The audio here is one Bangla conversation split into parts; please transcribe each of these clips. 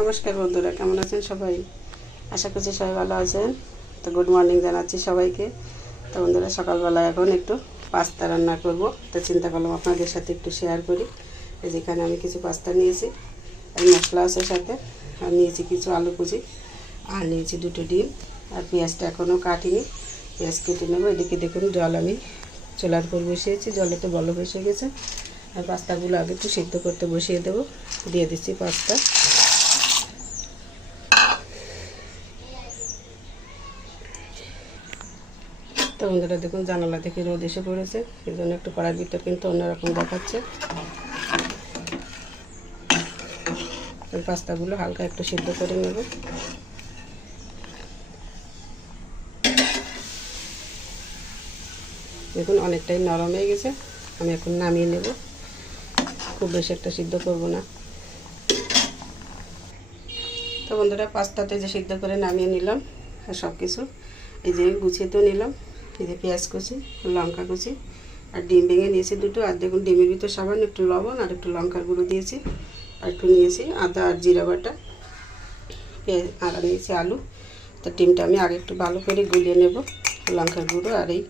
নমস্কার বন্ধুরা, কেমন আছেন সবাই? আশা করছি সবাই ভালো আছেন। তো গুড মর্নিং জানাচ্ছি সবাইকে। তো বন্ধুরা, সকালবেলা এখন একটু পাস্তা রান্না করব। তো চিন্তা করলাম আপনাদের সাথে একটু শেয়ার করি। যেখানে আমি কিছু পাস্তা নিয়েছি, আর মশলা আছে সাথে, আর নিয়েছি কিছু আলু কুচি, আর নিয়েছি দুটো ডিম, আর পেঁয়াজটা এখনও কাটিনি, পেঁয়াজ কেটে নেবো। এদিকে দেখুন জল আমি চুলার উপর বসিয়েছি, জলে তো বলক এসে গেছে। আর পাস্তাগুলো আগে একটু সিদ্ধ করতে বসিয়ে দেবো। দিয়ে দিচ্ছি পাস্তা। তো বন্ধুরা দেখুন, জানালা থেকে রোদ এসে পড়েছে, এই জন্য একটু কড়াইয়ের ভিতর কিন্তু অন্যরকম দেখাচ্ছে। পাস্তাগুলো হালকা একটু সিদ্ধ করে নেব। দেখুন অনেকটাই নরম হয়ে গেছে, আমি এখন নামিয়ে নেব। খুব বেশি একটা সিদ্ধ করব না। তো বন্ধুরা, পাস্তাতে যে সিদ্ধ করে নামিয়ে নিলাম, আর সব কিছু এই যে গুছিয়ে তো নিলাম। এই যে পেঁয়াজ কুচি, লঙ্কা কুচি, আর ডিম ভেঙে নিয়েছি দুটো। আর দেখুন ডিমের ভিতর সামান্য একটু লবণ আর একটু লঙ্কার গুঁড়ো দিয়েছি, আর একটু নিয়েছি আদা আর জিরা বাটা, পেঁয়াজ আর নিয়েছি আলু। তো ডিমটা আমি আগে একটু ভালো করে গুলিয়ে নেব লঙ্কার গুঁড়ো আর এই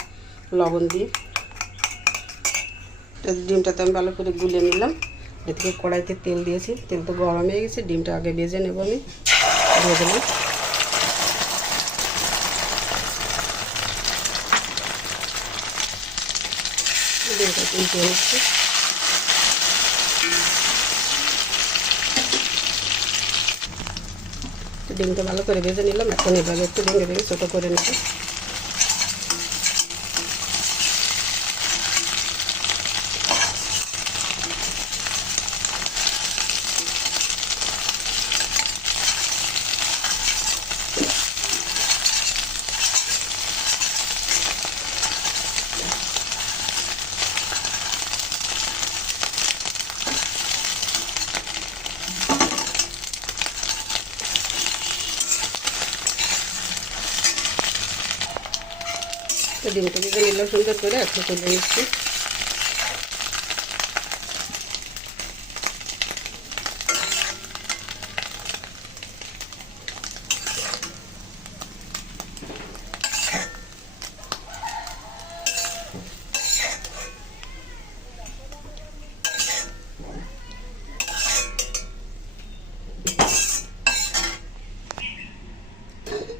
লবণ দিয়ে। ডিমটাতে আমি ভালো করে গুলিয়ে নিলাম। এদিকে কড়াইতে তেল দিয়েছি, তেল তো গরম হয়ে গেছে। ডিমটা আগে ভেজে নেব আমি। দিয়ে দিলাম। ডিমটা উল্টে নিচ্ছি। ডিমটা ভালো করে ভেজে নিলাম। এখন এভাবে একটু ভেঙে ভেঙে ছোটো করে নেব। তো ডিমটা ভেজে নিলাম সুন্দর করে, এখন তুলে নিচ্ছি।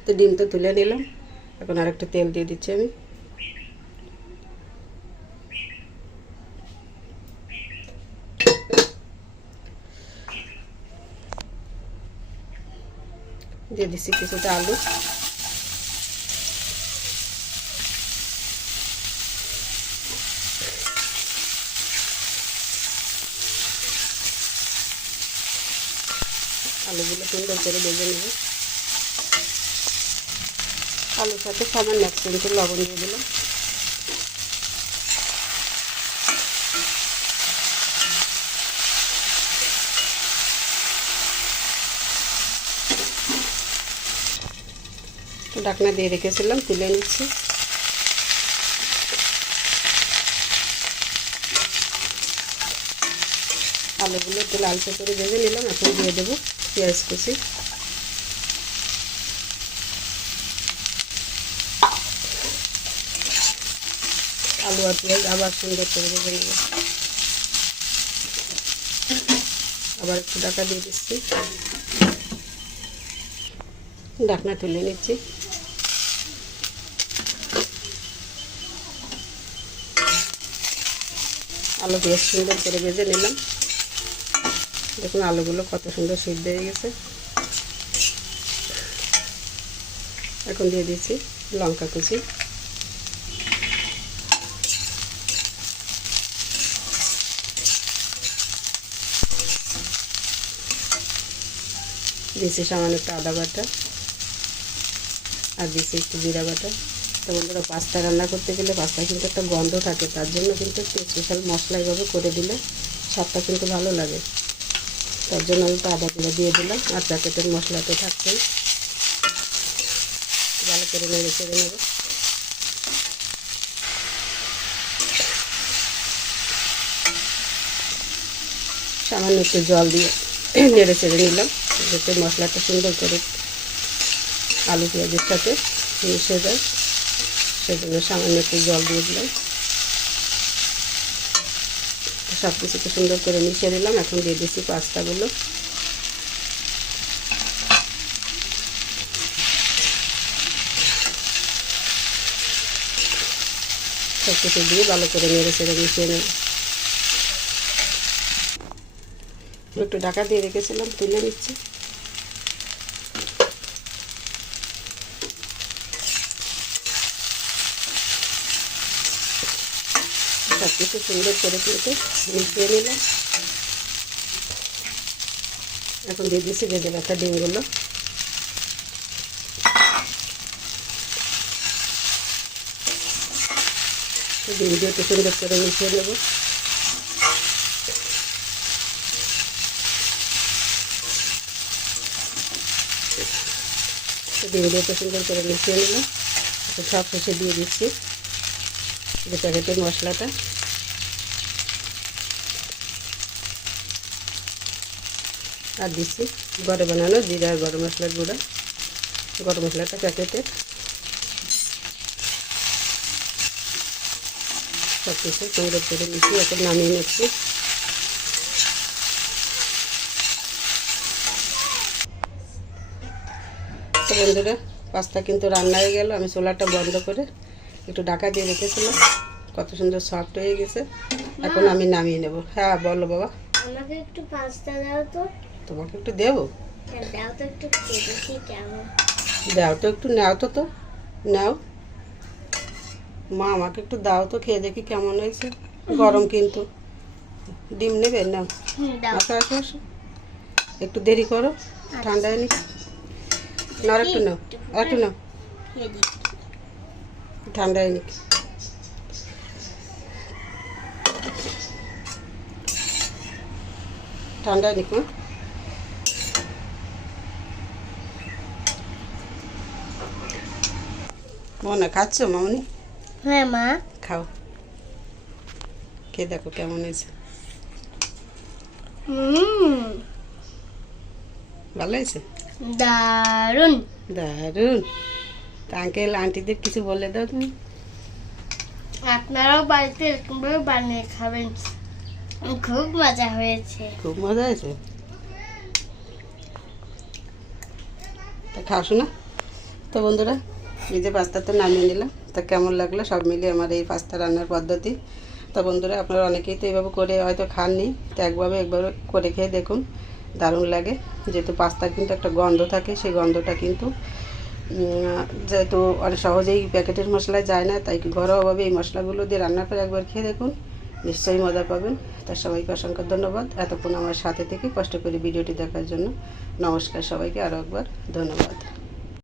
তো ডিমটা তুলে নিলাম, এখন আর একটু তেল দিয়ে দিচ্ছি আমি। দিয়ে দিচ্ছি কিছুটা আলু, আলুগুলো সুন্দর করে ভেজে নেব। আলুর সাথে সামান্য এক চামচ লবণ দিয়ে দিলাম। ঢাকনা দিয়ে রেখেছিলাম, তুলে নিচ্ছি। আলুগুলো একটু লালচে করে ভেজে নিলাম। এখন দিয়ে দেবো পেঁয়াজ কুচি, আলু আর পেঁয়াজ আবার সুন্দর করে ভেজে নেব। আবার একটু ঢাকা দিয়ে দিচ্ছি, ঢাকনা তুলে নিচ্ছি। আলু পেঁয়াজ সুন্দর করে ভেজে নিলাম। দেখুন আলুগুলো কত সুন্দর সিদ্ধ হয়ে গেছে। এখন দিয়ে দিচ্ছি লঙ্কা কুচি, দিচ্ছি সামান্য একটু আদা বাটা, আর দিচ্ছি একটু জিরা বাটা। তো বন্ধুরা, পাস্তা রান্না করতে গেলে পাস্তায় কিন্তু একটা গন্ধ থাকে, তার জন্য কিন্তু একটু স্পেশাল মশলা এভাবে করে দিলে স্বাদটা কিন্তু ভালো লাগে। তার জন্য আমি তো আদা গুঁড়ো দিয়ে দিলাম, আর প্যাকেটের মশলাতে থাকছেই। ভালো করে নেড়ে চেড়ে নেব। সামান্য একটু জল দিয়ে নেড়ে চেড়ে নিলাম। যাতে মশলাটা সুন্দর করে আলু পেঁয়াজের সাথে মিশে যায়, সেজন্য সামান্য একটু জল দিয়ে দিলাম। সব কিছুকে সুন্দর করে মিশিয়ে দিলাম। এখন দিয়ে দিচ্ছি পাস্তাগুলো। সব কিছু দিয়ে ভালো করে নেড়ে চেড়ে মিশিয়ে নেব। একটু ঢাকা দিয়ে রেখেছিলাম, তুলে নিচ্ছি। সব কিছু সুন্দর করে কিন্তু মিশিয়ে নিলাম। এখন দিয়ে দিচ্ছি ভেজে রাখা ডিমগুলো। ডিম দিয়ে একটু সুন্দর করে মিশিয়ে নেব। ডিম দিয়ে একটু সুন্দর করে মিশিয়ে নিলাম। সব শেষে দিয়ে দিচ্ছি যে প্যাকেটের মশলাটা। আর দিচ্ছি ঘরে বানানো জিরা আর গরম মশলার গুঁড়া, গরম মশলাটা প্যাকেটের। সব কিছু সুন্দর করে মিশিয়ে এখন নামিয়ে নিচ্ছি। তো বন্ধুরা, পাস্তা কিন্তু রান্না হয়ে গেল। আমি চুলাটা বন্ধ করে একটু ঢাকা দিয়ে রেখেছিলাম। কত সুন্দর সফট হয়ে গেছে। এখন আমি নামিয়ে নেব। হ্যাঁ বলো বাবা। আমাকে একটু পাস্তা দাও তো। তোমাকে একটু দেবো? দাও তো একটু, খেয়ে দেখি কেমন। দাও তো একটু, নাও তো নাও। মা আমাকে একটু দাও তো, খেয়ে দেখি কেমন হয়েছে। গরম কিন্তু। ডিম নেবে? নাও। আসো আসো আসো, একটু দেরি করো, ঠান্ডা হয়নি। নাও একটু, নাও একটু, নাও, ঠান্ডা হয়নি। ঠান্ডা হয়নি মা। মনে খাচ্ছ মামনি? হ্যাঁ মা। খাও, খেয়ে দেখো কেমন হয়েছে। ভালো হয়েছে? দারুণ দারুণ। আঙ্কেল আন্টিদের কিছু বলে দাও তুমি। আপনারাও বাড়িতে এরকমভাবে বানিয়ে খাবেন, খুব মজা হয়েছে। খুব মজা হয়েছে। তা খাসো না? তো বন্ধুরা, এই যে পাস্তা তো নামিয়ে নিলাম। তা কেমন লাগলো সব মিলিয়ে আমার এই পাস্তা রান্নার পদ্ধতি? তো বন্ধুরা, আপনারা অনেকেই তো এইভাবে করে হয়তো খাননি। তো একবার করে খেয়ে দেখুন, দারুণ লাগে। যেহেতু পাস্তার কিন্তু একটা গন্ধ থাকে, সেই গন্ধটা কিন্তু যেহেতু অনেক সহজেই প্যাকেটের মশলায় যায় না, তাই ঘরোয়াভাবে এই মশলাগুলো দিয়ে রান্না করে একবার খেয়ে দেখুন, নিশ্চয়ই মজা পাবেন। তার সবাইকে অসংখ্য ধন্যবাদ এতক্ষণ আমার সাথে থেকে কষ্ট করে ভিডিওটি দেখার জন্য। নমস্কার সবাইকে, আরও একবার ধন্যবাদ।